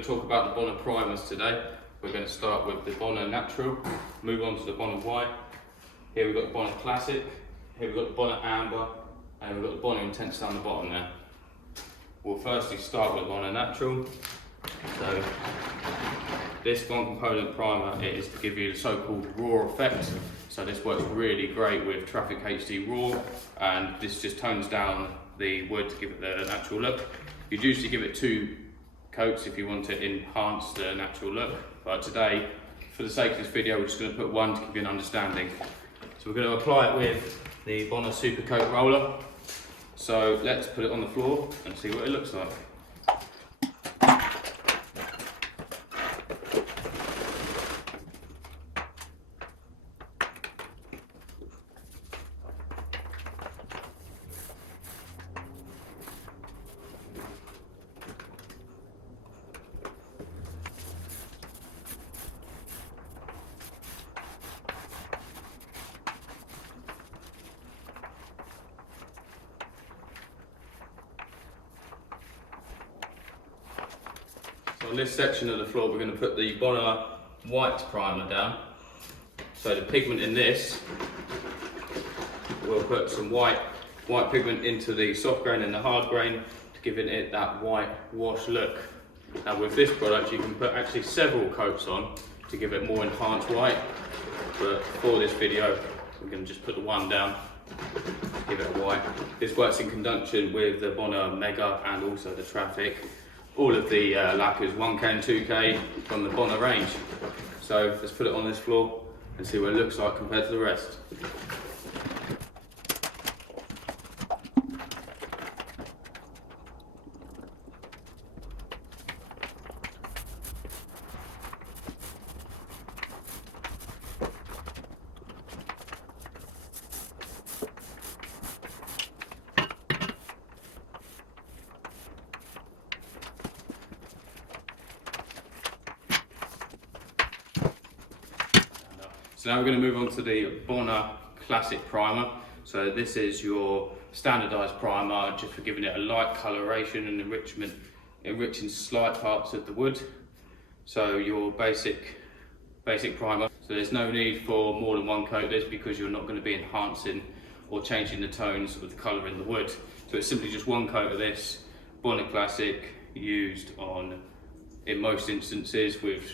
going to talk about the Bona Primers today. We're going to start with the Bona Natural, move on to the Bona White. Here we've got the Bona Classic, here we've got the Bona Amber, and we've got the Bona Intense down the bottom there. We'll firstly start with Bona Natural. So this one component primer is to give you the so-called raw effect. So this works really great with Traffic HD Raw, and this just tones down the wood to give it the natural look. You'd usually give it 2 coats if you want to enhance the natural look, but today, for the sake of this video, we're just going to put 1 to give you an understanding. So we're going to apply it with the Bona Super Coat Roller. So let's put it on the floor and see what it looks like. On this section of the floor, we're going to put the Bona White primer down. So the pigment in this, we'll put some white pigment into the soft grain and the hard grain to give it that white wash look. Now with this product, you can put actually several coats on to give it more enhanced white, but for this video, we're going to just put the 1 down to give it a white. This works in conjunction with the Bona Mega and also the Traffic. All of the lacquers, 1K and 2K from the Bona range. So let's put it on this floor and see what it looks like compared to the rest. So now we're going to move on to the Bona Classic primer. So this is your standardised primer, just for giving it a light coloration and enriching slight parts of the wood. So your basic primer. So there's no need for more than 1 coat of this because you're not going to be enhancing or changing the tones of the colour in the wood. So it's simply just 1 coat of this Bona Classic, used on, in most instances, with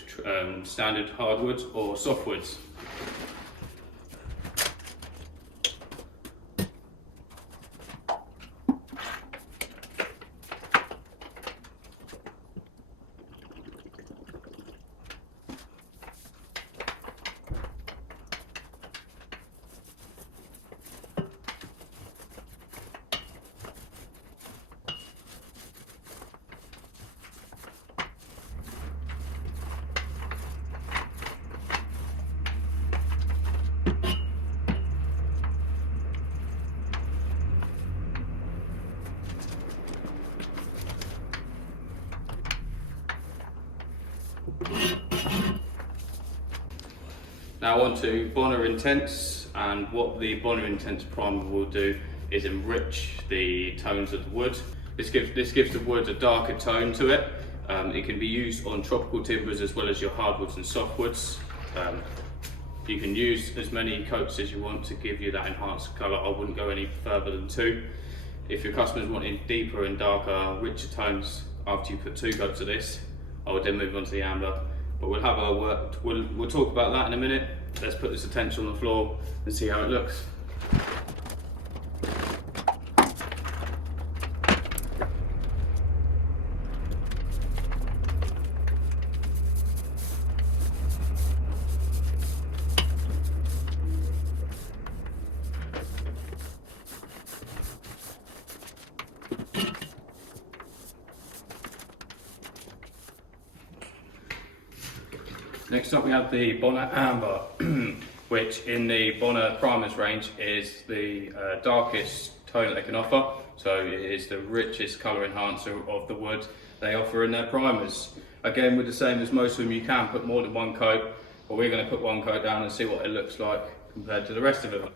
standard hardwoods or softwoods. Now on to Bona Intense, and what the Bona Intense primer will do is enrich the tones of the wood. This gives the wood a darker tone to it. It can be used on tropical timbers as well as your hardwoods and softwoods. You can use as many coats as you want to give you that enhanced colour. I wouldn't go any further than 2. If your customers wanting deeper and darker, richer tones after you put 2 coats of this, I would then move on to the amber. But we'll have our work. We'll talk about that in a minute. Let's put this attention on the floor and see how it looks. Next up we have the Bona Amber, which in the Bona Primers range is the darkest tone that they can offer. So it is the richest colour enhancer of the wood they offer in their primers. Again, with the same as most of them, you can put more than 1 coat, but we're going to put 1 coat down and see what it looks like compared to the rest of it.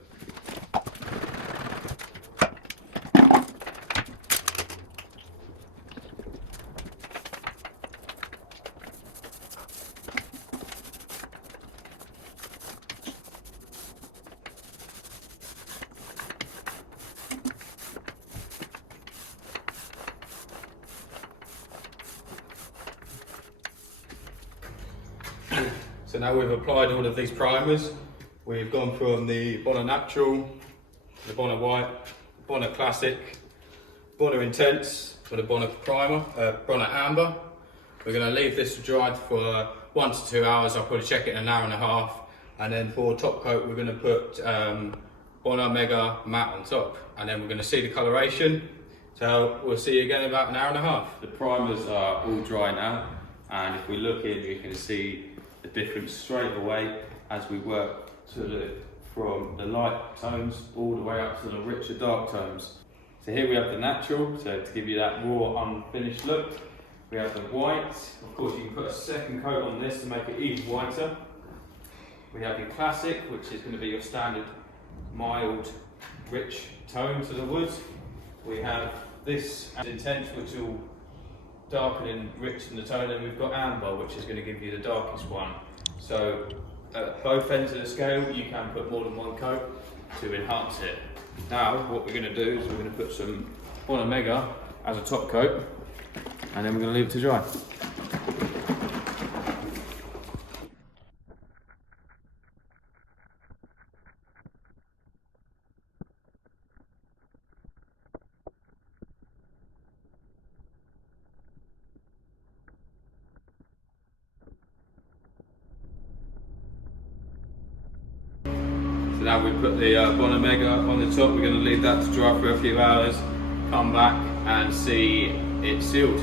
So now we've applied all of these primers. We've gone from the Bona Natural, the Bona White, Bona Classic, Bona Intense, for the Bona Primer, Bona Amber. We're going to leave this dried for 1 to 2 hours. I'll probably check it in an hour and a half. And then for top coat, we're going to put Bona Mega Matt on top. And then we're going to see the coloration. So we'll see you again in about an hour and a half. The primers are all dry now. And if we look in, you can see the difference straight away as we work from the light tones all the way up to the richer dark tones. So here we have the natural, so to give you that raw unfinished look. We have the white, of course you can put a second coat on this to make it even whiter. We have your classic, which is going to be your standard mild, rich tone to the wood. We have this intense, which will darken and rich in the tone, and we've got amber, which is going to give you the darkest one. So at both ends of the scale, you can put more than one coat to enhance it. Now, what we're going to do is we're going to put some Bona Mega as a top coat, and then we're going to leave it to dry. So now we've put the Bona Mega on the top, we're going to leave that to dry for a few hours, come back and see it sealed.